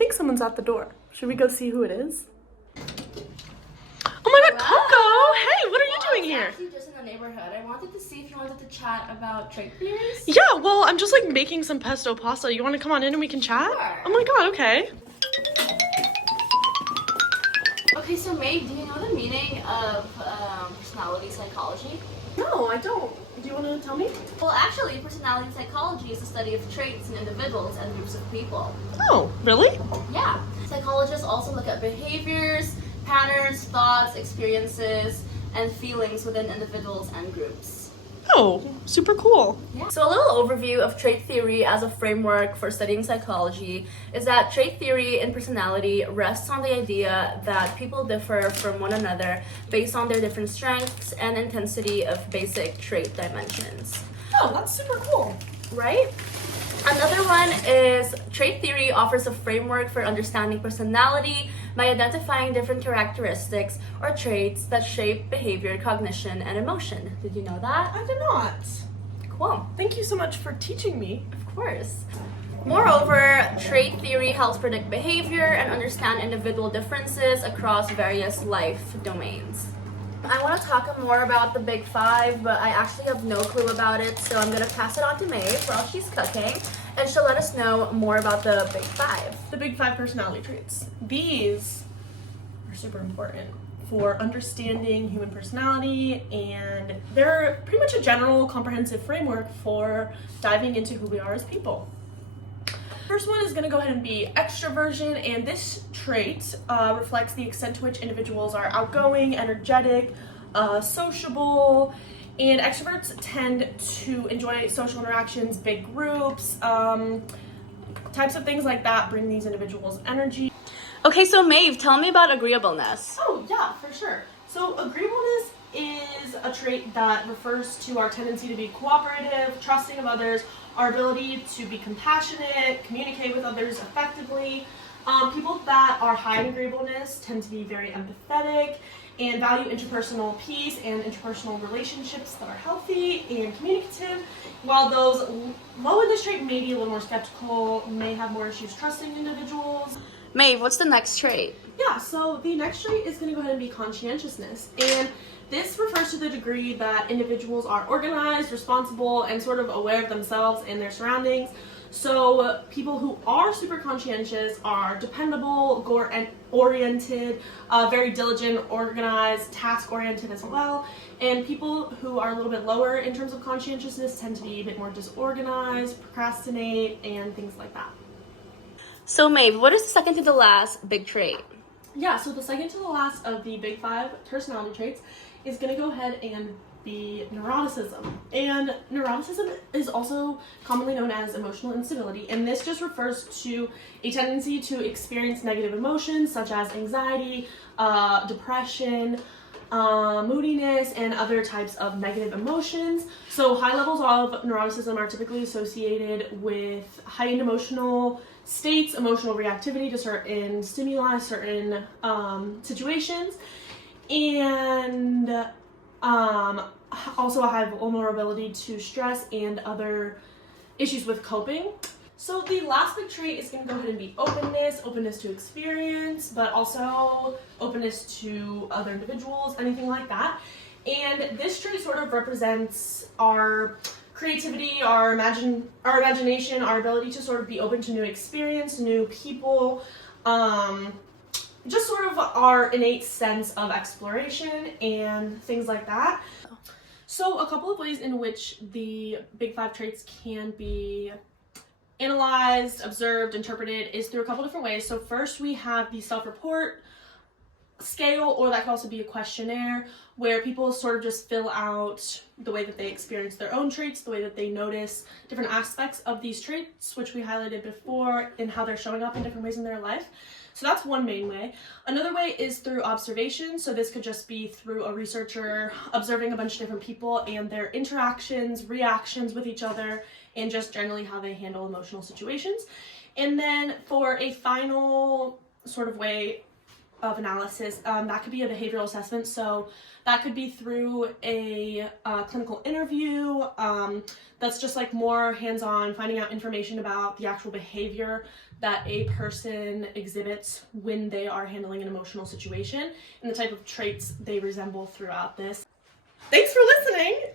think someone's at the door. Should we go see who it is? Oh my god, Coco! Hey, what are you doing here? Actually, just in the neighborhood. I wanted to see if you wanted to chat about trait theories. Yeah, well, I'm just like making some pesto pasta. You want to come on in and we can chat? Sure. Oh my god, okay. Okay, so May, do you know the meaning of personality psychology? No, I don't. Do you want to tell me? Well, actually, personality psychology is the study of traits in individuals and groups of people. Oh, really? Yeah. Psychologists also look at behaviors, patterns, thoughts, experiences, and feelings within individuals and groups. Oh, super cool. Yeah. So a little overview of trait theory as a framework for studying psychology is that trait theory in personality rests on the idea that people differ from one another based on their different strengths and intensity of basic trait dimensions. Oh, that's super cool. Right? Another one is trait theory offers a framework for understanding personality by identifying different characteristics or traits that shape behavior, cognition, and emotion. Did you know that? I did not. Cool. Thank you so much for teaching me. Of course. Moreover, trait theory helps predict behavior and understand individual differences across various life domains. I want to talk more about the Big Five, but I actually have no clue about it, so I'm going to pass it on to Maeve while she's cooking, and she'll let us know more about the Big Five. The Big Five personality traits. These are super important for understanding human personality, and they're pretty much a general comprehensive framework for diving into who we are as people. First one is going to go ahead and be extroversion, and this trait reflects the extent to which individuals are outgoing, energetic, sociable, and extroverts tend to enjoy social interactions, big groups, types of things like that bring these individuals energy. Okay, so Maeve, tell me about agreeableness. Oh, yeah, for sure. So agreeableness is a trait that refers to our tendency to be cooperative, trusting of others, our ability to be compassionate, communicate with others effectively. People that are high in agreeableness tend to be very empathetic and value interpersonal peace and interpersonal relationships that are healthy and communicative, while those low in this trait may be a little more skeptical, may have more issues trusting individuals. Maeve, what's the next trait? Yeah, so the next trait is going to go ahead and be conscientiousness, and this refers to the degree that individuals are organized, responsible, and sort of aware of themselves and their surroundings. So people who are super conscientious are dependable, goal-oriented, very diligent, organized, task-oriented as well. And people who are a little bit lower in terms of conscientiousness tend to be a bit more disorganized, procrastinate, and things like that. So Maeve, what is the second to the last big trait? Yeah, so the second to the last of the Big Five personality traits is going to go ahead and be neuroticism. And neuroticism is also commonly known as emotional instability, and this just refers to a tendency to experience negative emotions such as anxiety, depression, moodiness, and other types of negative emotions. So high levels of neuroticism are typically associated with heightened emotional states, emotional reactivity to certain stimuli, certain situations, and also a high vulnerability to stress and other issues with coping. So the last big trait is going to go ahead and be openness to experience, but also openness to other individuals, anything like that. And this trait sort of represents our creativity, our imagination, our ability to sort of be open to new experience, new people, just sort of our innate sense of exploration and things like that. So a couple of ways in which the Big Five traits can be analyzed, observed, interpreted is through a couple different ways. So first we have the self-report scale, or that could also be a questionnaire where people sort of just fill out the way that they experience their own traits, the way that they notice different aspects of these traits, which we highlighted before, and how they're showing up in different ways in their life. So that's one main way. Another way is through observation. So this could just be through a researcher observing a bunch of different people and their interactions, reactions with each other, and just generally how they handle emotional situations. And then for a final sort of way of analysis. That could be a behavioral assessment, so that could be through a clinical interview. That's just like more hands-on, finding out information about the actual behavior that a person exhibits when they are handling an emotional situation and the type of traits they resemble throughout this. Thanks for listening!